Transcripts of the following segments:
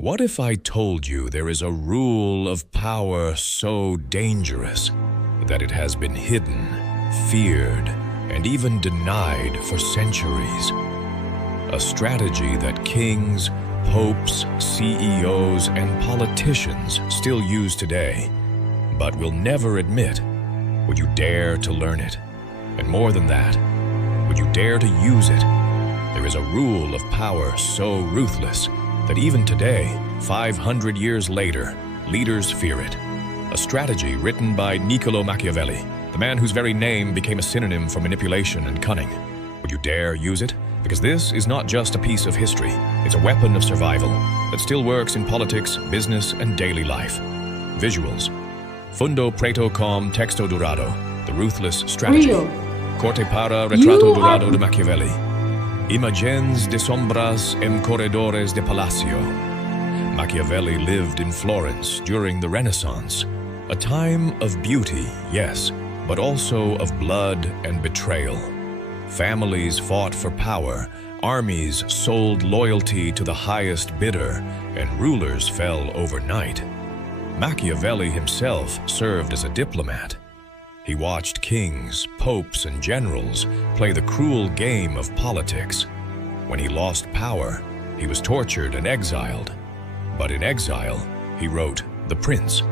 What if I told you there is a rule of power so dangerous that it has been hidden, feared, and even denied for centuries? A strategy that kings, popes, CEOs, and politicians still use today, but will never admit. Would you dare to learn it? And more than that, would you dare to use it? There is a rule of power so ruthless that even today, 500 years later, leaders fear it. A strategy written by Niccolò Machiavelli, the man whose very name became a synonym for manipulation and cunning. Would you dare use it? Because this is not just a piece of history, it's a weapon of survival that still works in politics, business, and daily life. Visuals. Fundo preto com texto dorado, the ruthless strategy. Corte para retrato dorado de Machiavelli. Imagens de sombras en corredores de palacio. Machiavelli lived in Florence during the Renaissance, a time of beauty, yes, but also of blood and betrayal. Families fought for power, armies sold loyalty to the highest bidder, and rulers fell overnight. Machiavelli himself served as a diplomat. He watched kings, popes, and generals play the cruel game of politics. When he lost power, he was tortured and exiled. But in exile, he wrote The Prince,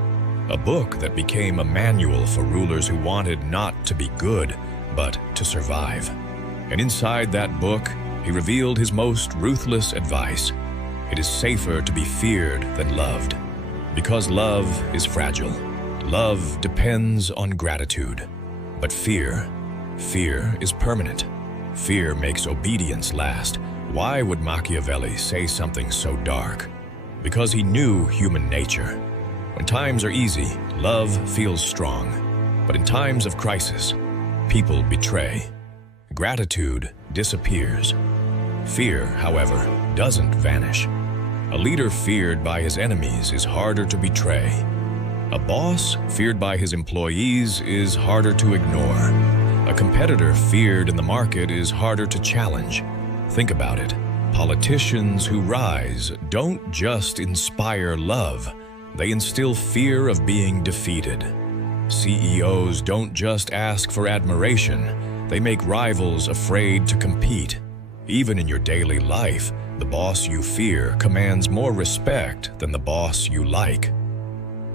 a book that became a manual for rulers who wanted not to be good, but to survive. And inside that book, he revealed his most ruthless advice. It is safer to be feared than loved, because love is fragile. Love depends on gratitude, but fear is permanent. Fear makes obedience last. Why would Machiavelli say something so dark? Because he knew human nature. When times are easy, love feels strong. But in times of crisis, people betray. Gratitude disappears. Fear, however, doesn't vanish. A leader feared by his enemies is harder to betray. A boss feared by his employees is harder to ignore. A competitor feared in the market is harder to challenge. Think about it. Politicians who rise don't just inspire love, they instill fear of being defeated. CEOs don't just ask for admiration, they make rivals afraid to compete. Even in your daily life, the boss you fear commands more respect than the boss you like.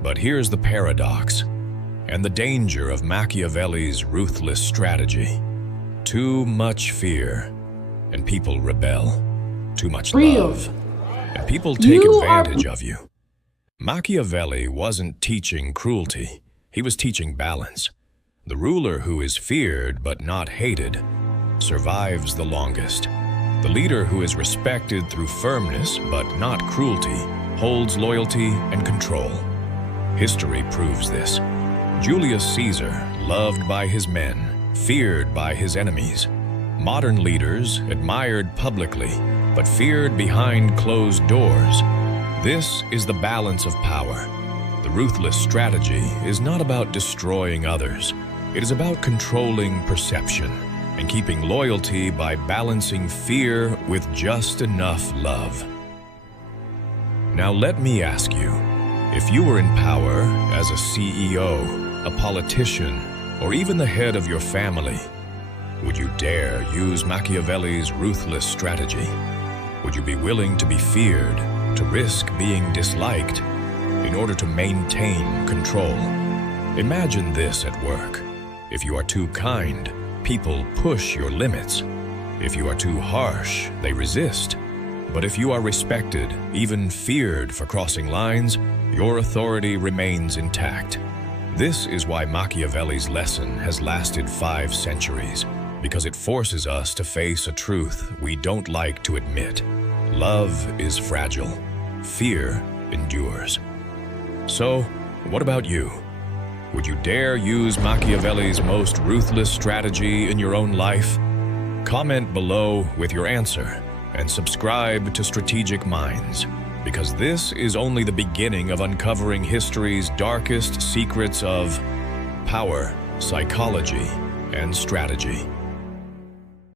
But here's the paradox, and the danger of Machiavelli's ruthless strategy. Too much fear, and people rebel. Too much love, and people take advantage of you. Machiavelli wasn't teaching cruelty, he was teaching balance. The ruler who is feared but not hated survives the longest. The leader who is respected through firmness but not cruelty holds loyalty and control. History proves this. Julius Caesar, loved by his men, feared by his enemies. Modern leaders, admired publicly, but feared behind closed doors. This is the balance of power. The ruthless strategy is not about destroying others. It is about controlling perception and keeping loyalty by balancing fear with just enough love. Now let me ask you, if you were in power as a CEO, a politician, or even the head of your family, would you dare use Machiavelli's ruthless strategy? Would you be willing to be feared, to risk being disliked, in order to maintain control? Imagine this at work. If you are too kind, people push your limits. If you are too harsh, they resist. But if you are respected, even feared for crossing lines, your authority remains intact. This is why Machiavelli's lesson has lasted 5 centuries, because it forces us to face a truth we don't like to admit. Love is fragile. Fear endures. So, what about you? Would you dare use Machiavelli's most ruthless strategy in your own life? Comment below with your answer and subscribe to Strategic Minds, because this is only the beginning of uncovering history's darkest secrets of power, psychology, and strategy.